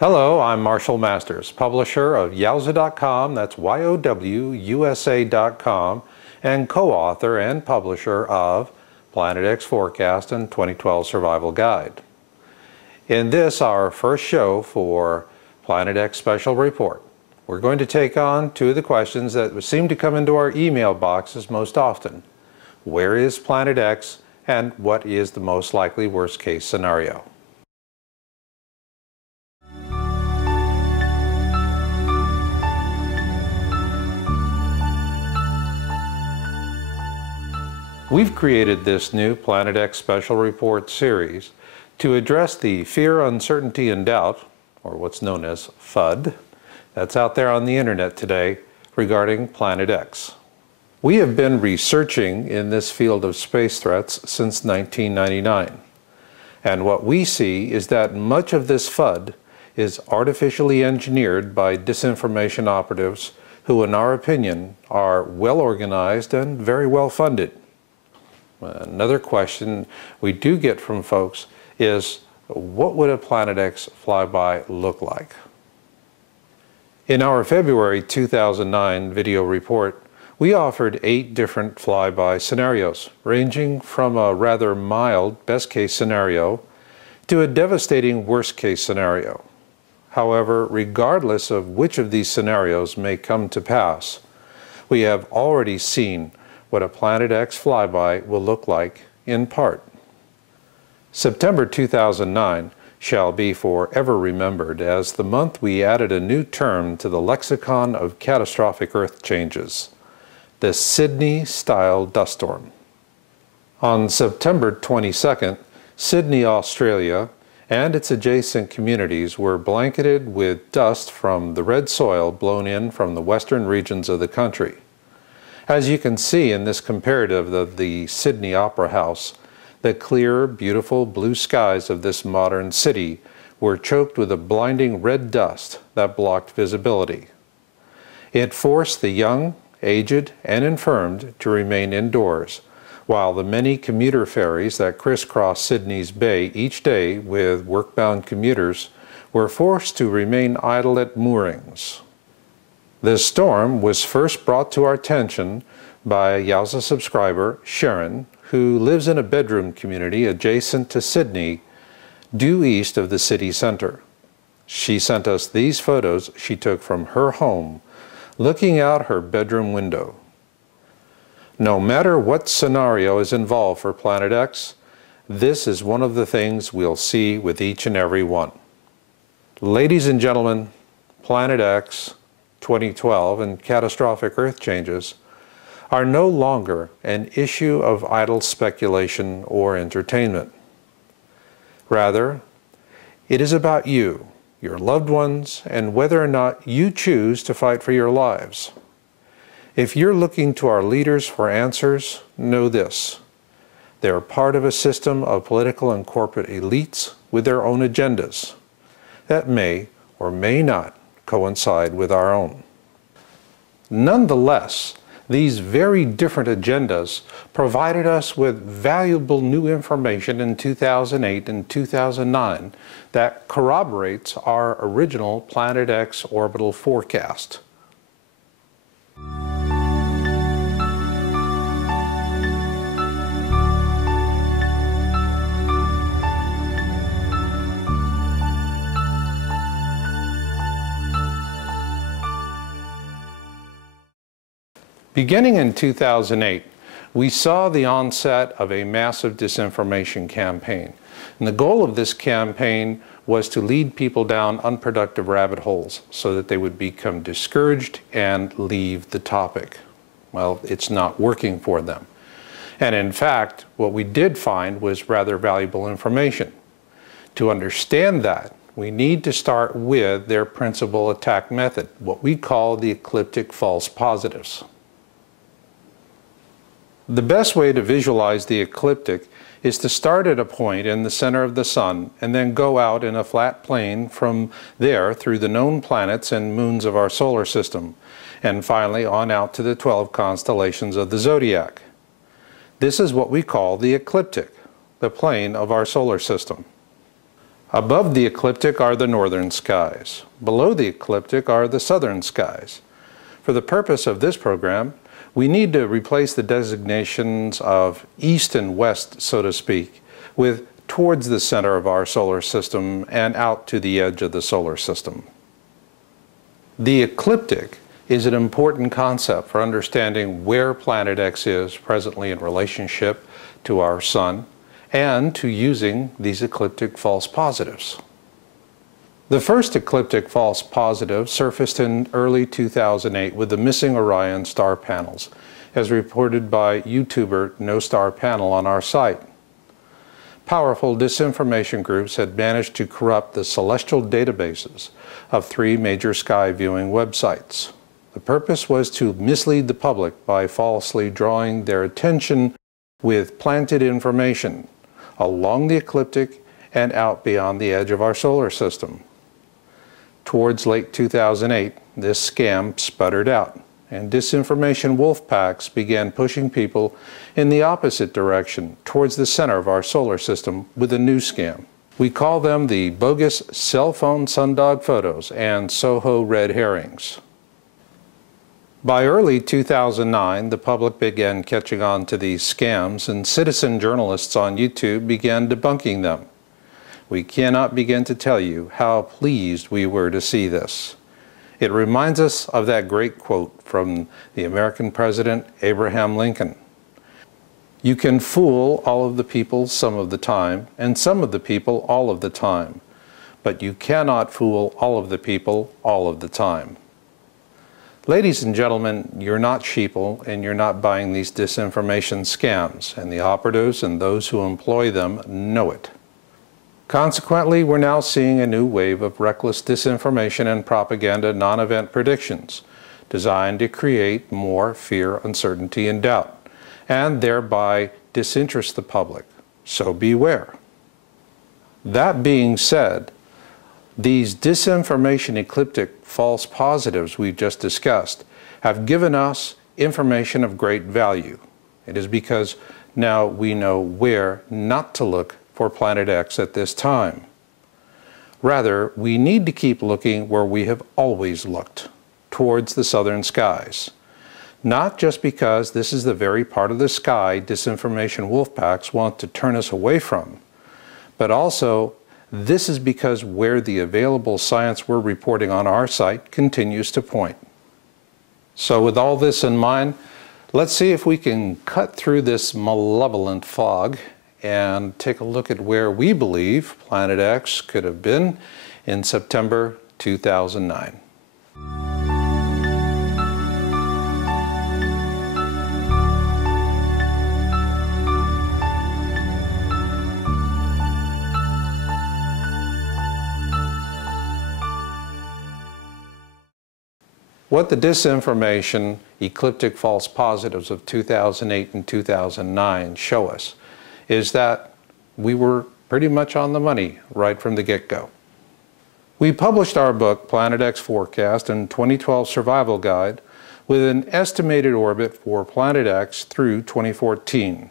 Hello, I'm Marshall Masters, publisher of Yowza.com, that's YOWUSA.com, and co-author and publisher of Planet X Forecast and 2012 Survival Guide. In this, our first show for Planet X Special Report, we're going to take on two of the questions that seem to come into our email boxes most often. Where is Planet X, and what is the most likely worst-case scenario? We've created this new Planet X Special Report series to address the fear, uncertainty, and doubt, or what's known as FUD, that's out there on the internet today regarding Planet X. We have been researching in this field of space threats since 1999, and what we see is that much of this FUD is artificially engineered by disinformation operatives who, in our opinion, are well organized and very well funded. Another question we do get from folks is, what would a Planet X flyby look like? In our February 2009 video report, we offered 8 different flyby scenarios, ranging from a rather mild best-case scenario to a devastating worst-case scenario. However, regardless of which of these scenarios may come to pass, we have already seen what a Planet X flyby will look like in part. September 2009 shall be forever remembered as the month we added a new term to the lexicon of catastrophic Earth changes, the Sydney-style dust storm. On September 22nd, Sydney, Australia, and its adjacent communities were blanketed with dust from the red soil blown in from the western regions of the country. As you can see in this comparative of the Sydney Opera House, the clear, beautiful blue skies of this modern city were choked with a blinding red dust that blocked visibility. It forced the young, aged, and infirmed to remain indoors, while the many commuter ferries that crisscross Sydney's bay each day with work-bound commuters were forced to remain idle at moorings. This storm was first brought to our attention by a Yowza subscriber, Sharon, who lives in a bedroom community adjacent to Sydney, due east of the city center. She sent us these photos she took from her home, looking out her bedroom window. No matter what scenario is involved for Planet X, this is one of the things we'll see with each and every one. Ladies and gentlemen, Planet X, 2012, and catastrophic Earth changes are no longer an issue of idle speculation or entertainment. Rather, it is about you, your loved ones, and whether or not you choose to fight for your lives. If you're looking to our leaders for answers, know this: they're part of a system of political and corporate elites with their own agendas that may or may not coincide with our own. Nonetheless, these very different agendas provided us with valuable new information in 2008 and 2009 that corroborates our original Planet X orbital forecast. Beginning in 2008, we saw the onset of a massive disinformation campaign. And the goal of this campaign was to lead people down unproductive rabbit holes so that they would become discouraged and leave the topic. Well, it's not working for them. And in fact, what we did find was rather valuable information. To understand that, we need to start with their principal attack method, what we call the ecliptic false positives. The best way to visualize the ecliptic is to start at a point in the center of the sun and then go out in a flat plane from there through the known planets and moons of our solar system, and finally on out to the 12 constellations of the zodiac. This is what we call the ecliptic, the plane of our solar system. Above the ecliptic are the northern skies. Below the ecliptic are the southern skies. For the purpose of this program, we need to replace the designations of east and west, so to speak, with towards the center of our solar system and out to the edge of the solar system. The ecliptic is an important concept for understanding where Planet X is presently in relationship to our Sun and to using these ecliptic false positives. The first ecliptic false positive surfaced in early 2008 with the missing Orion star panels, as reported by YouTuber No Star Panel on our site. Powerful disinformation groups had managed to corrupt the celestial databases of 3 major sky viewing websites. The purpose was to mislead the public by falsely drawing their attention with planted information along the ecliptic and out beyond the edge of our solar system. Towards late 2008, this scam sputtered out, and disinformation wolf packs began pushing people in the opposite direction, towards the center of our solar system, with a new scam. We call them the bogus cell phone sundog photos and Soho red herrings. By early 2009, the public began catching on to these scams, and citizen journalists on YouTube began debunking them. We cannot begin to tell you how pleased we were to see this. It reminds us of that great quote from the American President Abraham Lincoln. You can fool all of the people some of the time, and some of the people all of the time, but you cannot fool all of the people all of the time. Ladies and gentlemen, you're not sheeple, and you're not buying these disinformation scams, and the operatives and those who employ them know it. Consequently, we're now seeing a new wave of reckless disinformation and propaganda non-event predictions designed to create more fear, uncertainty, and doubt, and thereby disinterest the public. So beware. That being said, these disinformation ecliptic false positives we've just discussed have given us information of great value. It is because now we know where not to look for Planet X at this time. Rather, we need to keep looking where we have always looked, towards the southern skies. Not just because this is the very part of the sky disinformation wolf packs want to turn us away from, but also this is because where the available science we're reporting on our site continues to point. So with all this in mind, let's see if we can cut through this malevolent fog and take a look at where we believe Planet X could have been in September 2009. What the disinformation ecliptic false positives of 2008 and 2009 show us is that we were pretty much on the money right from the get-go. We published our book, Planet X Forecast and 2012 Survival Guide, with an estimated orbit for Planet X through 2014.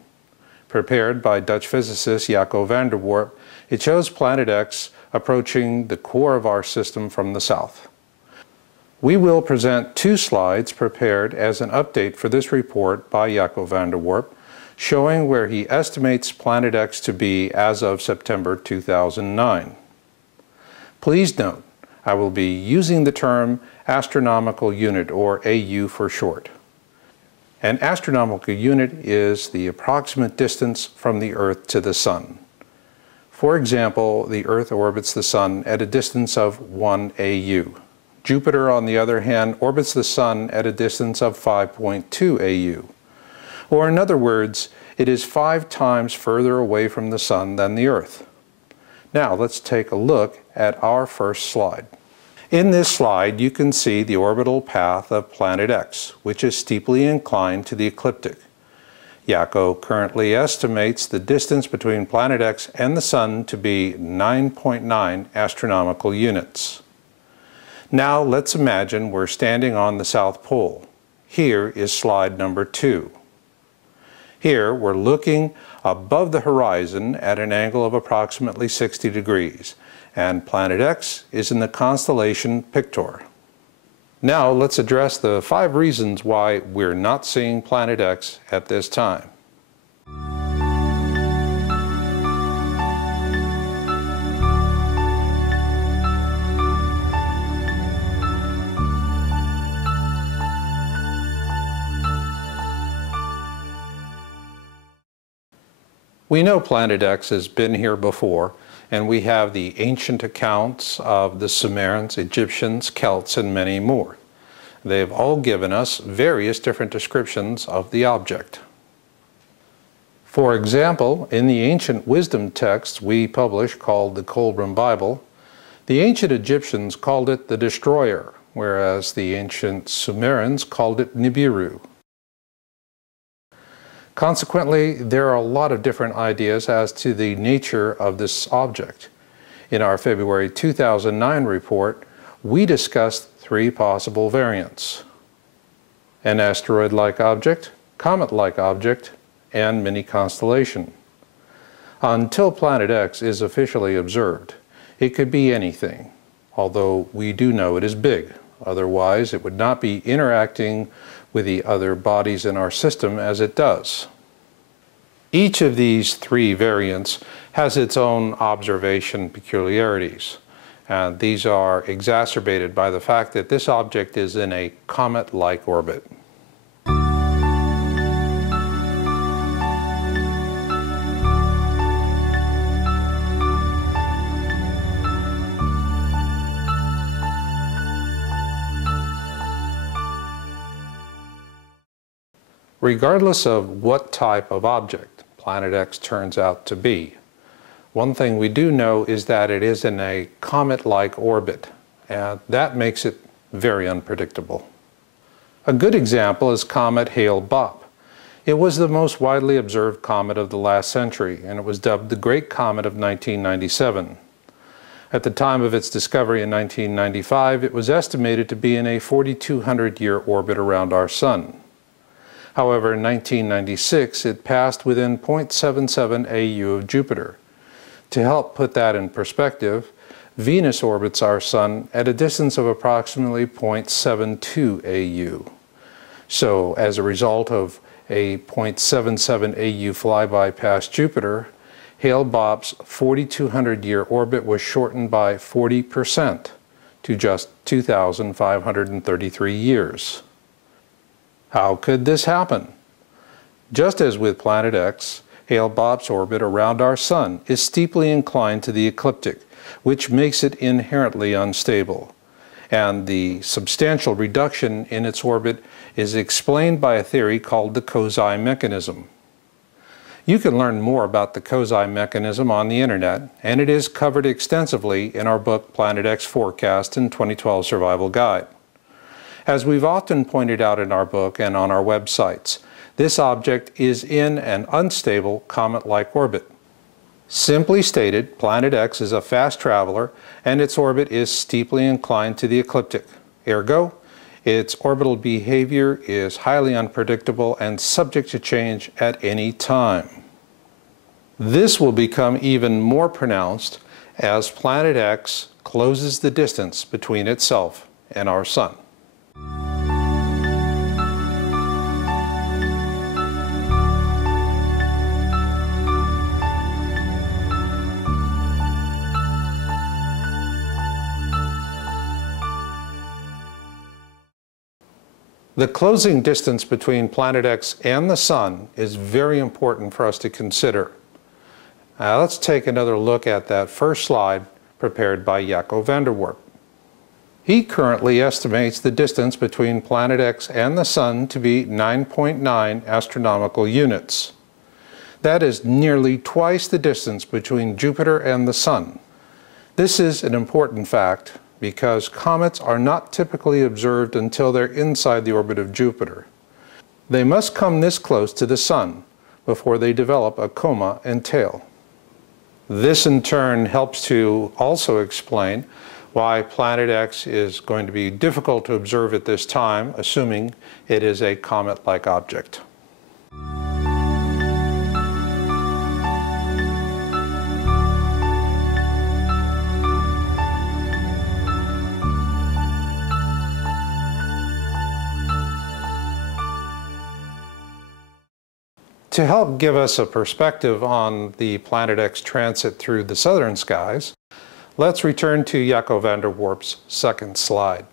Prepared by Dutch physicist Jaco van der Warp, it shows Planet X approaching the core of our system from the south. We will present 2 slides prepared as an update for this report by Jaco van der Warp, showing where he estimates Planet X to be as of September 2009. Please note, I will be using the term astronomical unit, or AU for short. An astronomical unit is the approximate distance from the Earth to the Sun. For example, the Earth orbits the Sun at a distance of 1 AU. Jupiter, on the other hand, orbits the Sun at a distance of 5.2 AU. Or in other words, it is 5 times further away from the Sun than the Earth. Now let's take a look at our first slide. In this slide you can see the orbital path of Planet X, which is steeply inclined to the ecliptic. Jaco currently estimates the distance between Planet X and the Sun to be 9.9 astronomical units. Now let's imagine we're standing on the South Pole. Here is slide number 2. Here we're looking above the horizon at an angle of approximately 60 degrees, and Planet X is in the constellation Pictor. Now let's address the 5 reasons why we're not seeing Planet X at this time. We know Planet X has been here before, and we have the ancient accounts of the Sumerians, Egyptians, Celts, and many more. They've all given us various different descriptions of the object. For example, in the ancient wisdom texts we publish called the Kolbrin Bible, the ancient Egyptians called it the Destroyer, whereas the ancient Sumerians called it Nibiru. Consequently, there are a lot of different ideas as to the nature of this object. In our February 2009 report, we discussed 3 possible variants: an asteroid-like object, comet-like object, and mini-constellation. Until Planet X is officially observed, it could be anything, although we do know it is big. Otherwise, it would not be interacting with the other bodies in our system as it does. Each of these 3 variants has its own observation peculiarities, and these are exacerbated by the fact that this object is in a comet-like orbit. Regardless of what type of object Planet X turns out to be, one thing we do know is that it is in a comet-like orbit, and that makes it very unpredictable. A good example is comet Hale-Bopp. It was the most widely observed comet of the last century, and it was dubbed the Great Comet of 1997. At the time of its discovery in 1995, it was estimated to be in a 4,200-year orbit around our Sun. However, in 1996, it passed within 0.77 AU of Jupiter. To help put that in perspective, Venus orbits our Sun at a distance of approximately 0.72 AU. So, as a result of a 0.77 AU flyby past Jupiter, Hale-Bopp's 4,200-year orbit was shortened by 40% to just 2,533 years. How could this happen? Just as with Planet X, Hale-Bopp's orbit around our Sun is steeply inclined to the ecliptic, which makes it inherently unstable. And the substantial reduction in its orbit is explained by a theory called the Kozai mechanism. You can learn more about the Kozai mechanism on the internet, and it is covered extensively in our book Planet X Forecast and 2012 Survival Guide. As we've often pointed out in our book and on our websites, this object is in an unstable comet-like orbit. Simply stated, Planet X is a fast traveler and its orbit is steeply inclined to the ecliptic. Ergo, its orbital behavior is highly unpredictable and subject to change at any time. This will become even more pronounced as Planet X closes the distance between itself and our Sun. The closing distance between Planet X and the Sun is very important for us to consider. Now let's take another look at that first slide prepared by Jaco van der Warp. He currently estimates the distance between Planet X and the Sun to be 9.9 astronomical units. That is nearly twice the distance between Jupiter and the Sun. This is an important fact because comets are not typically observed until they're inside the orbit of Jupiter. They must come this close to the Sun before they develop a coma and tail. This in turn helps to also explain why Planet X is going to be difficult to observe at this time, assuming it is a comet-like object. To help give us a perspective on the Planet X transit through the southern skies, let's return to Jaco van der Warp's second slide.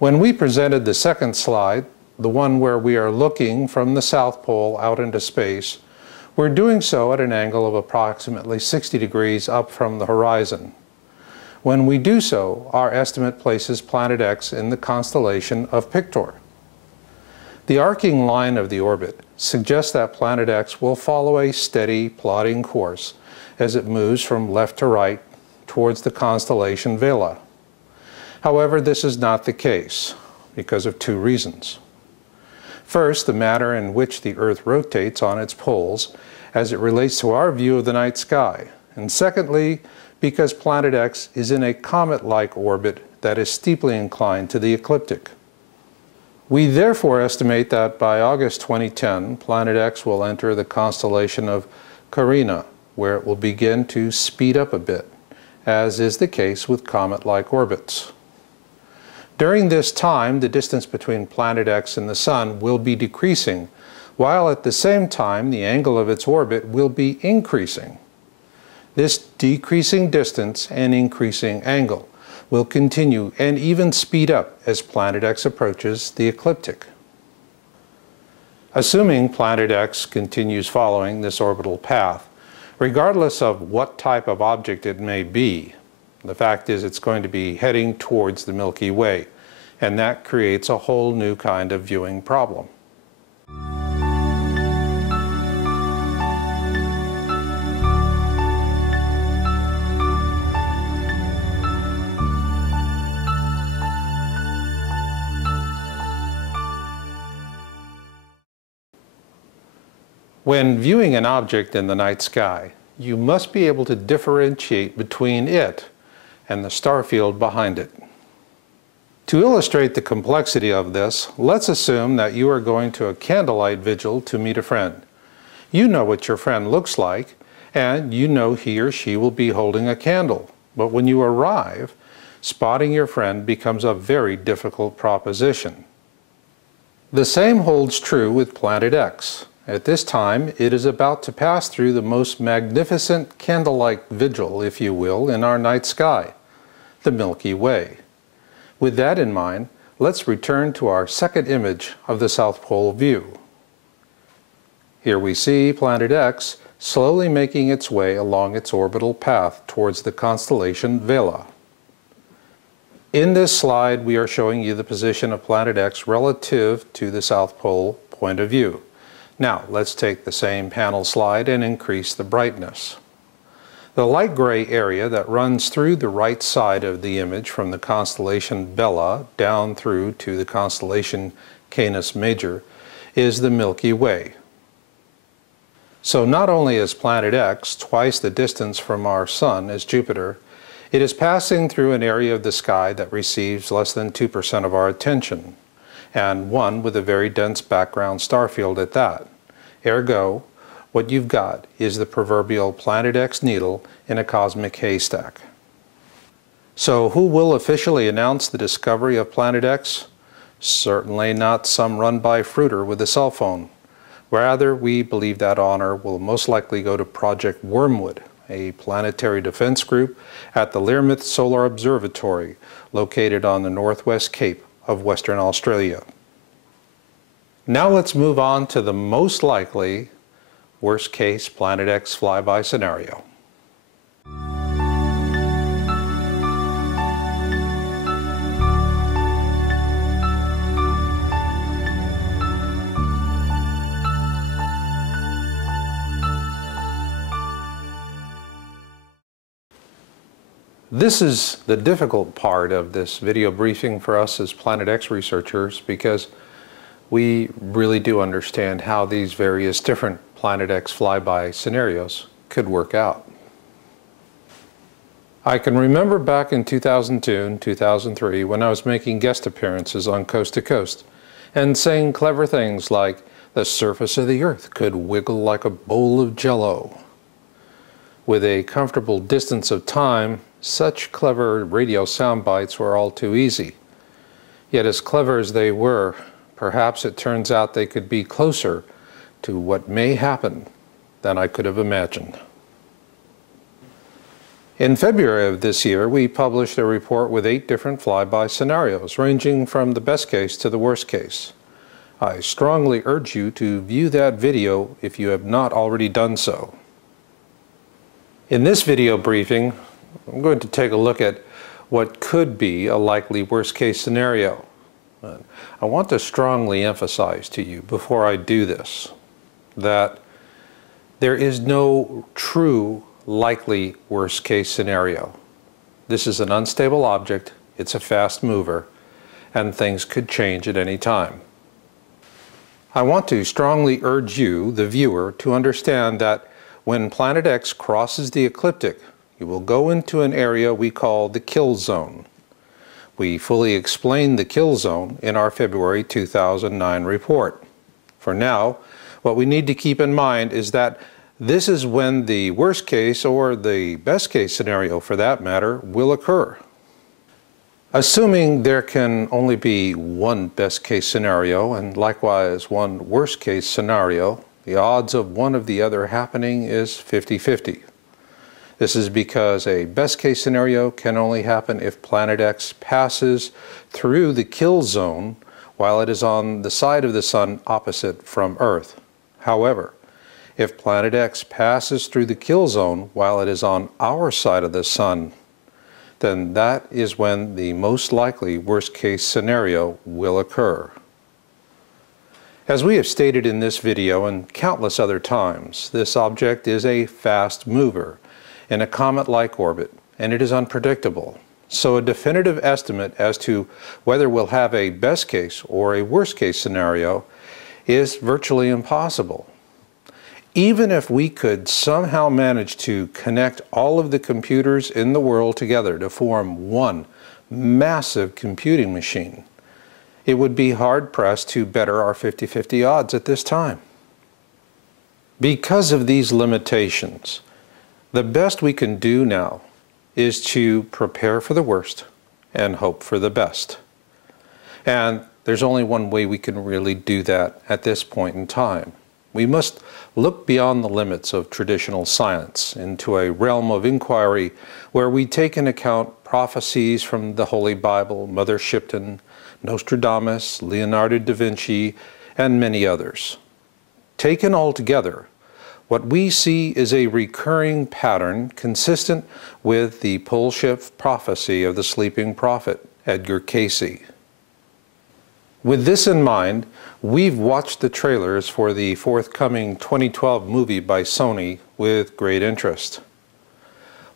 When we presented the second slide, the one where we are looking from the South Pole out into space, we're doing so at an angle of approximately 60 degrees up from the horizon. When we do so, our estimate places Planet X in the constellation of Pictor. The arcing line of the orbit suggests that Planet X will follow a steady, plodding course as it moves from left to right towards the constellation Vela. However, this is not the case because of two reasons. First, the manner in which the Earth rotates on its poles as it relates to our view of the night sky. And secondly, because Planet X is in a comet-like orbit that is steeply inclined to the ecliptic. We therefore estimate that by August 2010, Planet X will enter the constellation of Carina, where it will begin to speed up a bit, as is the case with comet-like orbits. During this time, the distance between Planet X and the Sun will be decreasing, while at the same time the angle of its orbit will be increasing. This decreasing distance and increasing angle will continue and even speed up as Planet X approaches the ecliptic. Assuming Planet X continues following this orbital path, regardless of what type of object it may be, the fact is it's going to be heading towards the Milky Way, and that creates a whole new kind of viewing problem. When viewing an object in the night sky, you must be able to differentiate between it and the star field behind it. To illustrate the complexity of this, let's assume that you are going to a candlelight vigil to meet a friend. You know what your friend looks like, and you know he or she will be holding a candle. But when you arrive, spotting your friend becomes a very difficult proposition. The same holds true with Planet X. At this time, it is about to pass through the most magnificent candlelight vigil, if you will, in our night sky, the Milky Way. With that in mind, let's return to our second image of the South Pole view. Here we see Planet X slowly making its way along its orbital path towards the constellation Vela. In this slide, we are showing you the position of Planet X relative to the South Pole point of view. Now, let's take the same panel slide and increase the brightness. The light gray area that runs through the right side of the image from the constellation Bella down through to the constellation Canis Major is the Milky Way. So not only is Planet X twice the distance from our Sun as Jupiter, it is passing through an area of the sky that receives less than 2% of our attention, and one with a very dense background star field at that. Ergo, what you've got is the proverbial Planet X needle in a cosmic haystack. So who will officially announce the discovery of Planet X? Certainly not some run-by fruiter with a cell phone. Rather, we believe that honor will most likely go to Project Wormwood, a planetary defense group at the Learmonth Solar Observatory, located on the northwest cape of Western Australia. Now let's move on to the most likely, worst-case Planet X flyby scenario. This is the difficult part of this video briefing for us as Planet X researchers, because we really do understand how these various different Planet X flyby scenarios could work out. I can remember back in 2002 and 2003 when I was making guest appearances on Coast to Coast and saying clever things like, the surface of the Earth could wiggle like a bowl of jello. With a comfortable distance of time, such clever radio sound bites were all too easy. Yet as clever as they were, perhaps it turns out they could be closer to what may happen than I could have imagined. In February of this year, we published a report with 8 different flyby scenarios, ranging from the best case to the worst case. I strongly urge you to view that video if you have not already done so. In this video briefing, I'm going to take a look at what could be a likely worst case scenario. I want to strongly emphasize to you before I do this that there is no true likely worst case scenario. This is an unstable object, it's a fast mover, and things could change at any time. I want to strongly urge you, the viewer, to understand that when Planet X crosses the ecliptic, you will go into an area we call the kill zone. We fully explained the kill zone in our February 2009 report. For now, what we need to keep in mind is that this is when the worst case, or the best case scenario for that matter, will occur. Assuming there can only be one best case scenario and likewise one worst case scenario, the odds of one of the other happening is 50-50. This is because a best case scenario can only happen if Planet X passes through the kill zone while it is on the side of the Sun opposite from Earth. However, if Planet X passes through the kill zone while it is on our side of the Sun, then that is when the most likely worst case scenario will occur. As we have stated in this video and countless other times, this object is a fast mover in a comet-like orbit, and it is unpredictable. So a definitive estimate as to whether we'll have a best case or a worst case scenario is virtually impossible. Even if we could somehow manage to connect all of the computers in the world together to form one massive computing machine, it would be hard-pressed to better our 50-50 odds at this time. Because of these limitations, the best we can do now is to prepare for the worst and hope for the best. And there's only one way we can really do that at this point in time. We must look beyond the limits of traditional science into a realm of inquiry where we take into account prophecies from the Holy Bible, Mother Shipton, Nostradamus, Leonardo da Vinci, and many others. Taken all together, what we see is a recurring pattern consistent with the pole shift prophecy of the sleeping prophet, Edgar Cayce. With this in mind, we've watched the trailers for the forthcoming 2012 movie by Sony with great interest.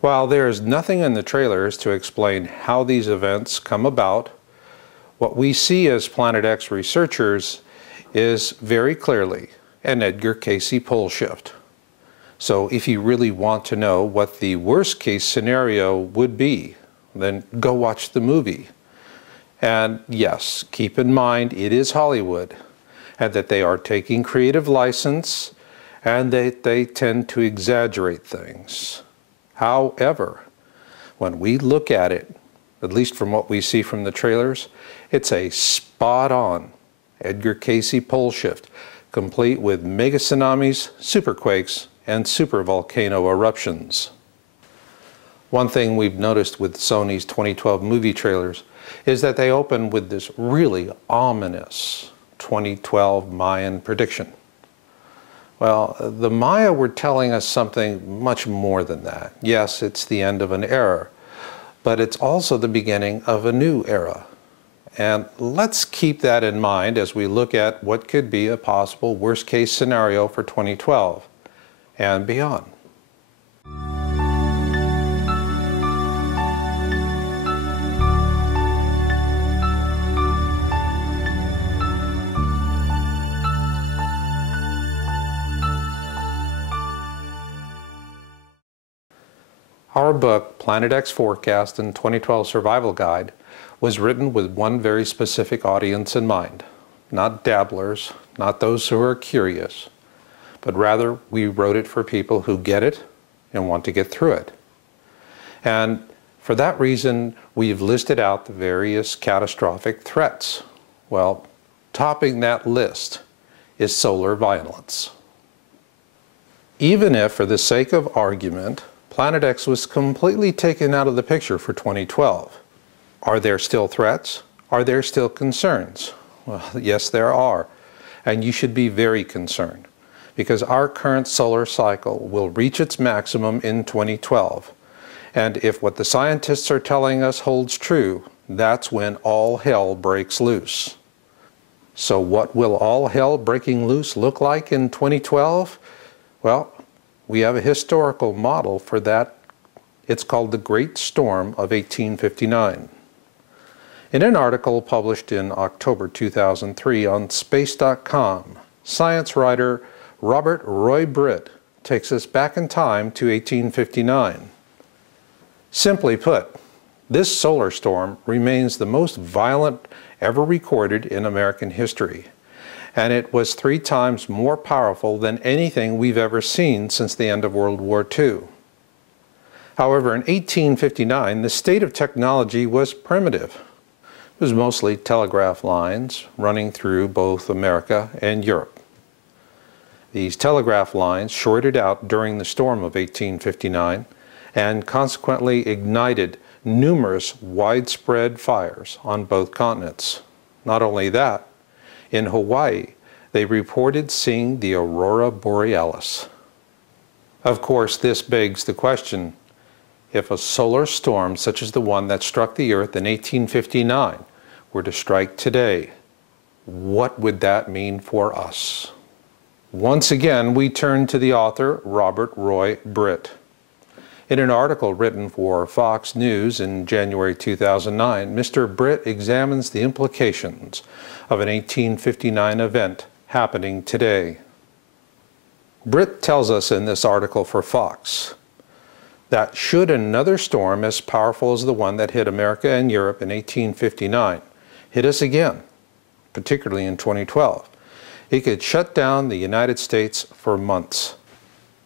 While there is nothing in the trailers to explain how these events come about, what we see as Planet X researchers is very clearly an Edgar Cayce pole shift. So if you really want to know what the worst case scenario would be, then go watch the movie. And yes, keep in mind it is Hollywood, and that they are taking creative license, and that they tend to exaggerate things. However, when we look at it, at least from what we see from the trailers, it's a spot-on Edgar Cayce pole shift, complete with mega tsunamis, superquakes, and supervolcano eruptions. One thing we've noticed with Sony's 2012 movie trailers is that they open with this really ominous 2012 Mayan prediction. Well, the Maya were telling us something much more than that. Yes, it's the end of an era, but it's also the beginning of a new era. And let's keep that in mind as we look at what could be a possible worst-case scenario for 2012 and beyond. Our book, Planet X Forecast and 2012 Survival Guide, was written with one very specific audience in mind. Not dabblers, not those who are curious, but rather we wrote it for people who get it and want to get through it. And for that reason, we've listed out the various catastrophic threats. Well, topping that list is solar violence. Even if, for the sake of argument, Planet X was completely taken out of the picture for 2012, are there still threats? Are there still concerns? Well, yes, there are. And you should be very concerned, because our current solar cycle will reach its maximum in 2012. And if what the scientists are telling us holds true, that's when all hell breaks loose. So what will all hell breaking loose look like in 2012? Well, we have a historical model for that. It's called the Great Storm of 1859. In an article published in October 2003 on Space.com, science writer Robert Roy Britt takes us back in time to 1859. Simply put, this solar storm remains the most violent ever recorded in American history, and it was 3 times more powerful than anything we've ever seen since the end of World War II. However, in 1859, the state of technology was primitive. It was mostly telegraph lines running through both America and Europe. These telegraph lines shorted out during the storm of 1859 and consequently ignited numerous widespread fires on both continents. Not only that, in Hawaii, they reported seeing the aurora borealis. Of course, this begs the question, if a solar storm such as the one that struck the Earth in 1859 were to strike today, what would that mean for us? Once again, we turn to the author, Robert Roy Britt. In an article written for Fox News in January 2009, Mr. Britt examines the implications of an 1859 event happening today. Britt tells us in this article for Fox that should another storm as powerful as the one that hit America and Europe in 1859 hit us again, particularly in 2012, it could shut down the United States for months.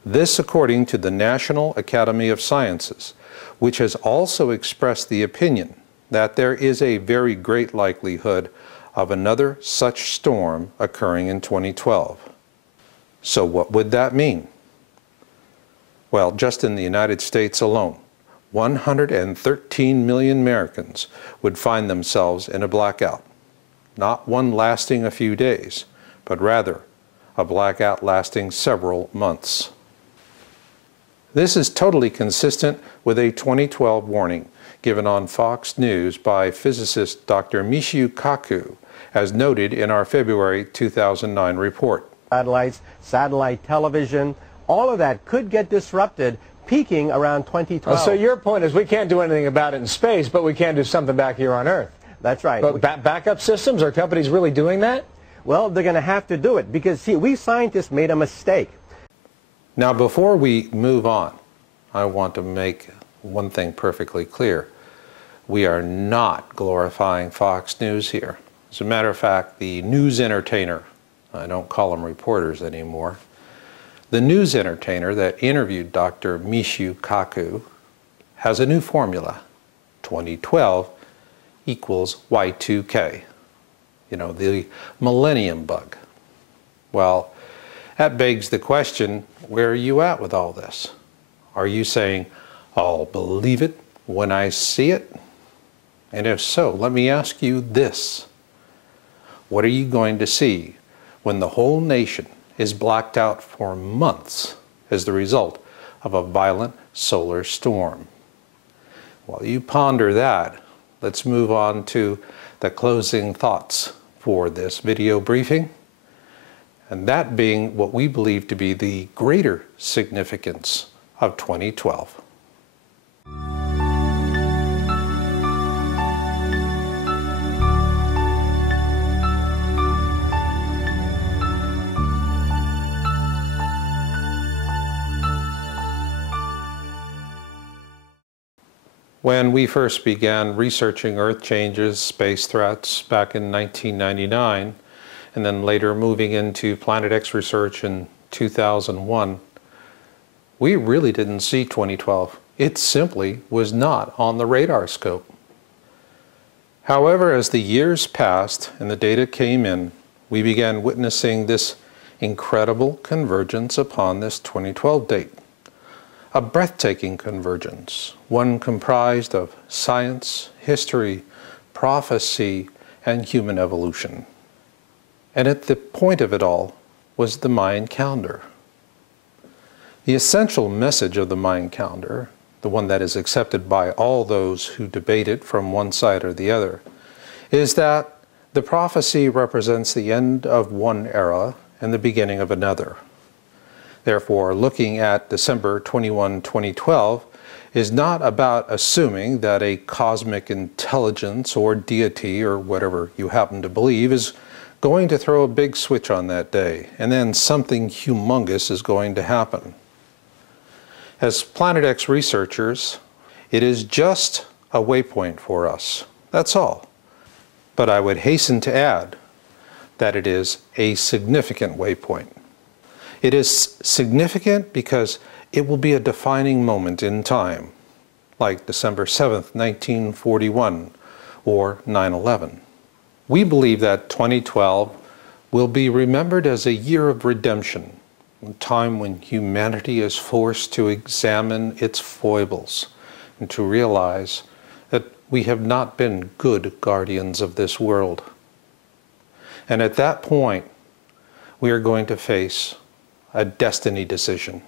This according to the National Academy of Sciences, which has also expressed the opinion that there is a very great likelihood of another such storm occurring in 2012. So what would that mean? Well, just in the United States alone, 113 million Americans would find themselves in a blackout. Not one lasting a few days, but rather a blackout lasting several months. This is totally consistent with a 2012 warning given on Fox News by physicist Dr. Michio Kaku, as noted in our February 2009 report. Satellites, satellite television, all of that could get disrupted, peaking around 2012. So your point is we can't do anything about it in space, but we can do something back here on Earth. That's right. But backup systems, are companies really doing that? Well, they're going to have to do it because, see, we scientists made a mistake. Now, before we move on, I want to make one thing perfectly clear. We are not glorifying Fox News here. As a matter of fact, the news entertainer, I don't call them reporters anymore, the news entertainer that interviewed Dr. Michio Kaku has a new formula. 2012 equals Y2K. You know, the millennium bug. Well, that begs the question, where are you at with all this? Are you saying, I'll believe it when I see it? And if so, let me ask you this. What are you going to see when the whole nation is blacked out for months as the result of a violent solar storm? While you ponder that, let's move on to the closing thoughts for this video briefing, and that being what we believe to be the greater significance of 2012. When we first began researching Earth changes, space threats back in 1999, and then later moving into Planet X research in 2001, we really didn't see 2012. It simply was not on the radar scope. However, as the years passed and the data came in, we began witnessing this incredible convergence upon this 2012 date. A breathtaking convergence, one comprised of science, history, prophecy, and human evolution. And at the point of it all was the Mayan calendar. The essential message of the Mayan calendar, the one that is accepted by all those who debate it from one side or the other, is that the prophecy represents the end of one era and the beginning of another. Therefore, looking at December 21, 2012 is not about assuming that a cosmic intelligence or deity or whatever you happen to believe is going to throw a big switch on that day, and then something humongous is going to happen. As Planet X researchers, it is just a waypoint for us. That's all. But I would hasten to add that it is a significant waypoint. It is significant because it will be a defining moment in time, like December 7th, 1941, or 9/11. We believe that 2012 will be remembered as a year of redemption, a time when humanity is forced to examine its foibles and to realize that we have not been good guardians of this world. And at that point, we are going to face a destiny decision,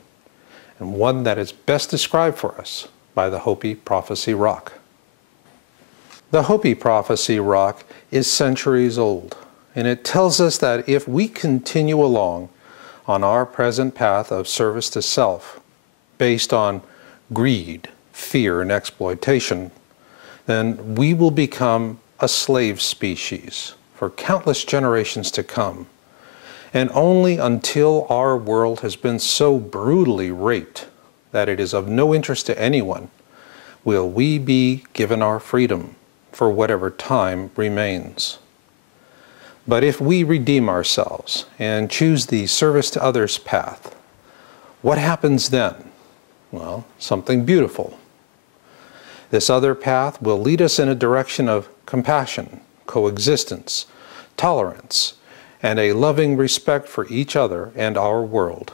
and one that is best described for us by the Hopi Prophecy Rock. The Hopi Prophecy Rock is centuries old, and it tells us that if we continue along on our present path of service to self, based on greed, fear, and exploitation, then we will become a slave species for countless generations to come. And only until our world has been so brutally raped that it is of no interest to anyone will we be given our freedom for whatever time remains. But if we redeem ourselves and choose the service to others path, what happens then? Well, something beautiful. This other path will lead us in a direction of compassion, coexistence, tolerance, and a loving respect for each other and our world.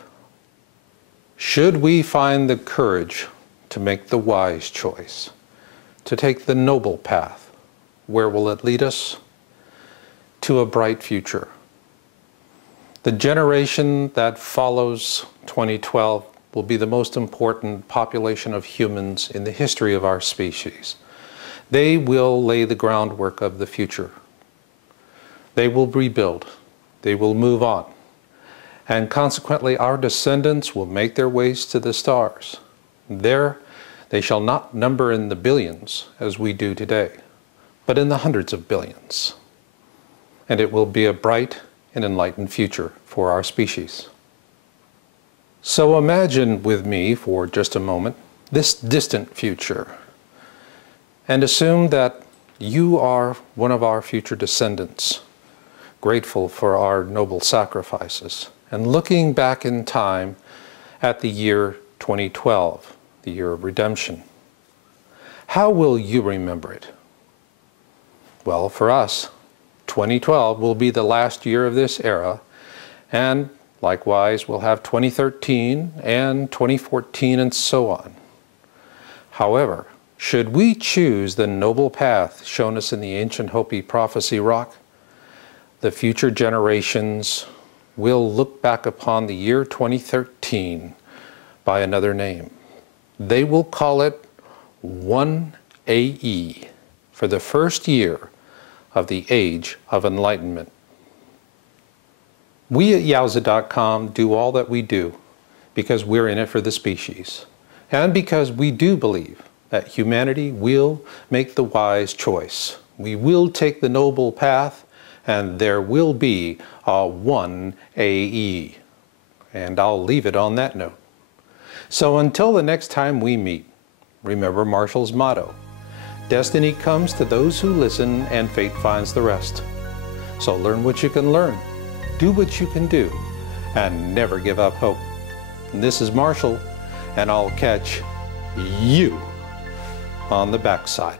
Should we find the courage to make the wise choice, to take the noble path, where will it lead us? To a bright future. The generation that follows 2012 will be the most important population of humans in the history of our species. They will lay the groundwork of the future. They will rebuild. They will move on. And consequently, our descendants will make their ways to the stars. There, they shall not number in the billions as we do today, but in the hundreds of billions. And it will be a bright and enlightened future for our species. So imagine with me for just a moment this distant future, and assume that you are one of our future descendants, grateful for our noble sacrifices, and looking back in time at the year 2012, the year of redemption. How will you remember it? Well, for us, 2012 will be the last year of this era, and likewise we'll have 2013 and 2014 and so on. However, should we choose the noble path shown us in the ancient Hopi Prophecy Rock, the future generations will look back upon the year 2013 by another name. They will call it 1 AE, for the first year of the Age of Enlightenment. We at Yowza.com do all that we do because we're in it for the species, and because we do believe that humanity will make the wise choice. We will take the noble path, and there will be a 1 AE. And I'll leave it on that note. So until the next time we meet, remember Marshall's motto: destiny comes to those who listen, and fate finds the rest. So learn what you can learn, do what you can do, and never give up hope. And this is Marshall, and I'll catch you on the backside.